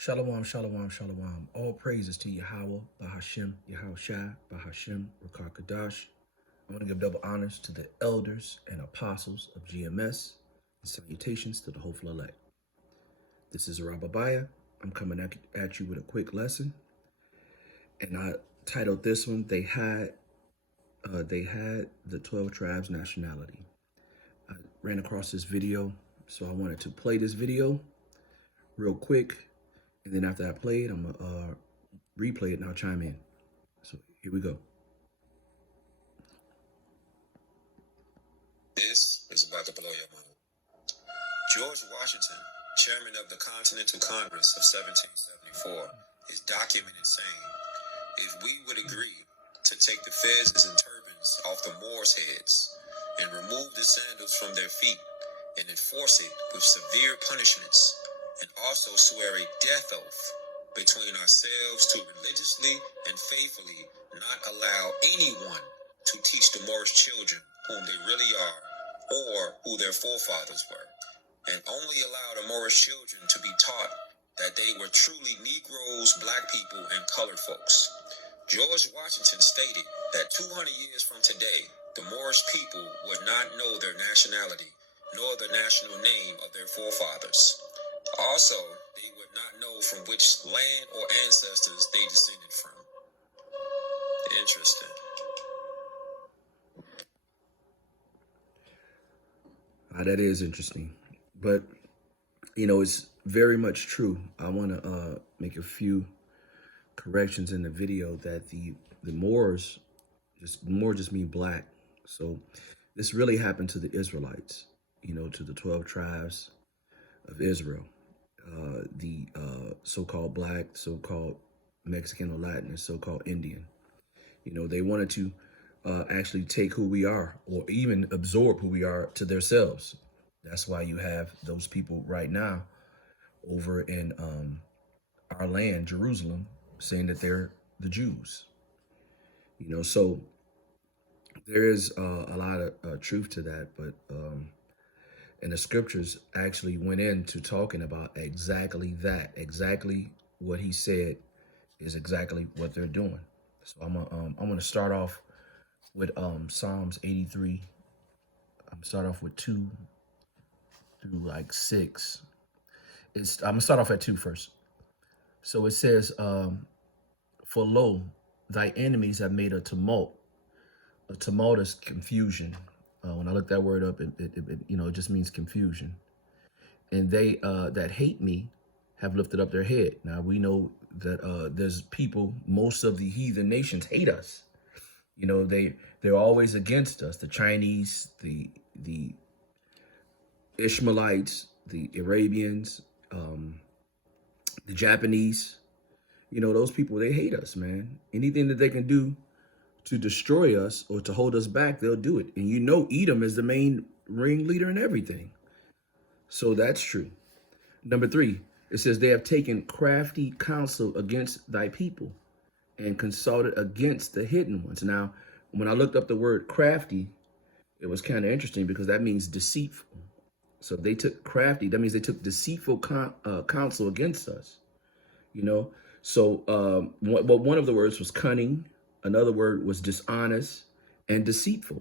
Shalom, shalom, shalom. All praises to Yahweh, Bahashem, Yahushai, Bahashem, Rakakadash. I want to give double honors to the elders and apostles of GMS and salutations to the hopeful elect. This is Rababiah. I'm coming at you with a quick lesson. And I titled this one, They Had the 12 Tribes Nationality. I ran across this video, so I wanted to play this video real quick. And then after I play it, I'm going to replay it and I'll chime in. So here we go. This is about to blow your mind. George Washington, chairman of the Continental Congress of 1774, is documented saying, if we would agree to take the fezes and turbans off the Moors' heads and remove the sandals from their feet and enforce it with severe punishments, and also swear a death oath between ourselves to religiously and faithfully not allow anyone to teach the Moorish children whom they really are or who their forefathers were, and only allow the Moorish children to be taught that they were truly Negroes, black people, and colored folks. George Washington stated that 200 years from today, the Moorish people would not know their nationality nor the national name of their forefathers. Also, they would not know from which land or ancestors they descended from. Interesting. That is interesting. But, it's very much true. I want to make a few corrections in the video that the Moors, just mean black. So this really happened to the Israelites, to the 12 tribes of Israel. The so-called black, so-called Mexican or Latin, and so-called Indian. They wanted to actually take who we are or even absorb who we are to themselves. That's why you have those people right now over in our land, Jerusalem, saying that they're the Jews. So there is a lot of truth to that, but and the scriptures actually went into talking about exactly that. Exactly what he said is exactly what they're doing. So I'm gonna start off with Psalms 83. I'm start off with 2 through like 6. I'm gonna start off at 2 first. So it says, for lo, thy enemies have made a tumult. A tumult is confusion. When I look that word up, it just means confusion. And they that hate me have lifted up their head. Now we know that there's people, most of the heathen nations hate us. They're always against us. The Chinese, the Ishmaelites, the Arabians, the Japanese. Those people, they hate us, man. Anything that they can do to destroy us or to hold us back, they'll do it. And Edom is the main ringleader in everything. So that's true. Number 3, it says, they have taken crafty counsel against thy people and consulted against the hidden ones. Now, when I looked up the word crafty, it was kind of interesting because that means deceitful. So they took crafty, that means they took deceitful counsel against us. So one of the words was cunning. Another word was dishonest and deceitful.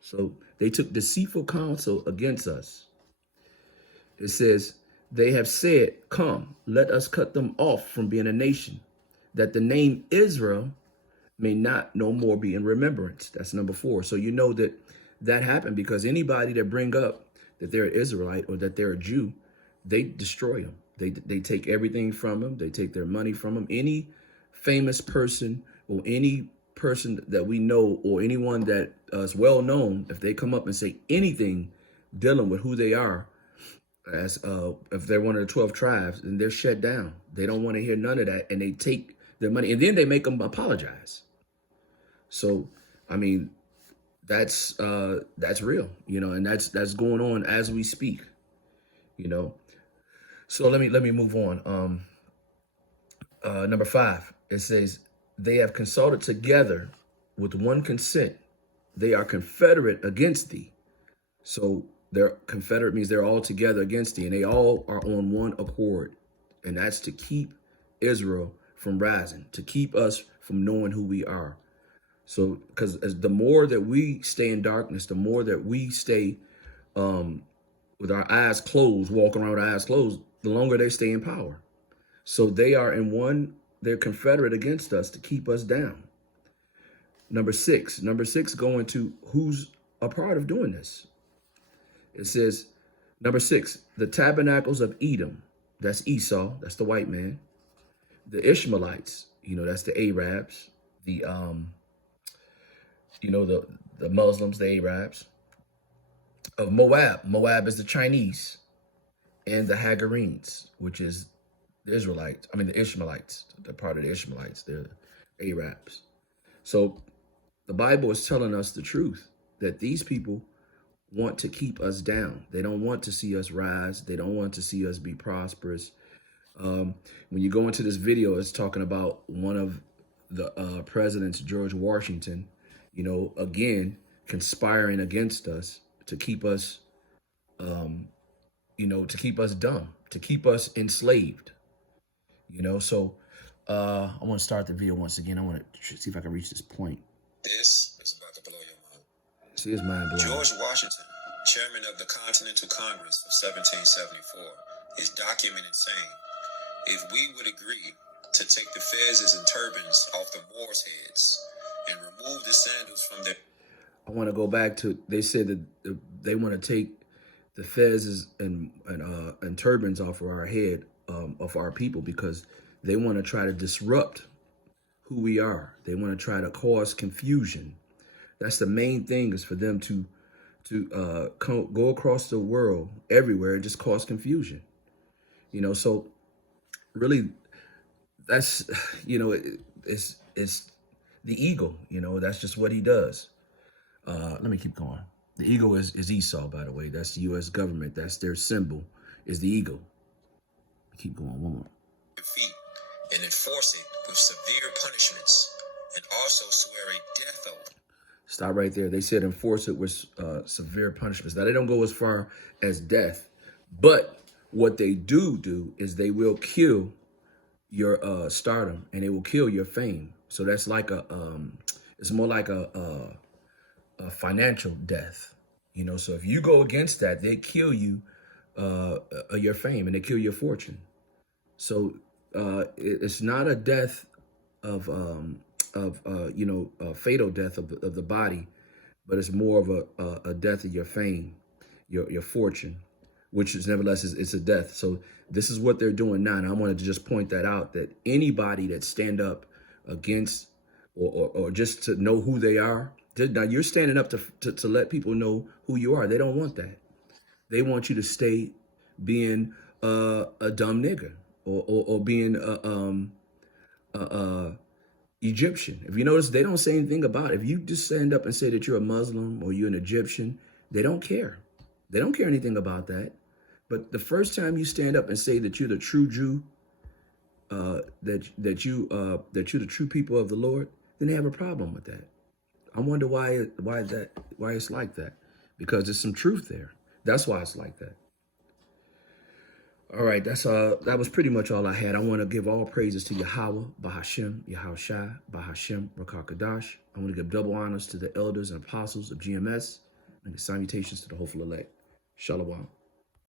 So they took deceitful counsel against us. It says, they have said, come, let us cut them off from being a nation, that the name Israel may not no more be in remembrance. That's number 4. So that happened because anybody that bring up that they're an Israelite or that they're a Jew, they destroy them. They take everything from them. They take their money from them. Any famous person or any person that we know or anyone that is well known, if they come up and say anything dealing with who they are, as if they're one of the 12 tribes, then they're shut down. They don't want to hear none of that, and they take their money, and then they make them apologize. So, that's real, and that's going on as we speak, So let me move on. Number 5, it says, they have consulted together with one consent. They are confederate against thee. So they're confederate means they're all together against thee, and they all are on one accord. And that's to keep Israel from rising, to keep us from knowing who we are. So, because the more that we stay in darkness, the more that we stay with our eyes closed, walking around with our eyes closed, the longer they stay in power. So they are they're confederate against us to keep us down. Number six going to who's a part of doing this. It says, number 6, the tabernacles of Edom, that's Esau, that's the white man. The Ishmaelites, that's the Arabs, the the Muslims, the Arabs. Of Moab is the Chinese, and the Hagarenes, which is the Israelites. I mean the Ishmaelites, the part of the Ishmaelites, the Arabs. So the Bible is telling us the truth that these people want to keep us down. They don't want to see us rise. They don't want to see us be prosperous. When you go into this video, it's talking about one of the presidents, George Washington, again, conspiring against us to keep us, to keep us dumb, to keep us enslaved, So I want to start the video once again. I want to see if I can reach this point. This is about to blow your mind. See, it's mind blowing. George Washington, chairman of the Continental Congress of 1774, is documented saying, if we would agree to take the fezzes and turbans off the Moors' heads and remove the sandals from their... I want to go back to, they said that they want to take the fezzes and turbans off of our head, of our people, because they want to try to disrupt who we are. They want to try to cause confusion. That's the main thing, is for them to go across the world everywhere and just cause confusion. So really, that's, it's the eagle, that's just what he does. Let me keep going. The eagle is Esau, by the way. That's the U.S. government. That's their symbol, is the eagle. Keep going, one more. Feet and enforce it with severe punishments, and also swear a death oath. Stop right there. They said enforce it with severe punishments. Now, they don't go as far as death, but what they do is they will kill your stardom, and they will kill your fame. So that's like it's more like a financial death, So if you go against that, they kill you, your fame, and they kill your fortune. So it's not a death of fatal death of the body, but it's more of a death of your fame, your fortune, which is nevertheless it's a death. So this is what they're doing now. And I wanted to just point that out, that anybody that stand up against or just to know who they are, now you're standing up to let people know who you are. They don't want that. They want you to stay being a dumb nigger or being Egyptian. If you notice, they don't say anything about it. If you just stand up and say that you're a Muslim or you're an Egyptian, they don't care. They don't care anything about that. But the first time you stand up and say that you're the true Jew, that you're the true people of the Lord, then they have a problem with that. I wonder why it's like that. Because there's some truth there. That's why it's like that. All right, that was pretty much all I had. I want to give all praises to Yahweh, Bahashem, Yahushai, Bahashem, Rakakadash. I want to give double honors to the elders and apostles of GMS, and the salutations to the hopeful elect. Shalom.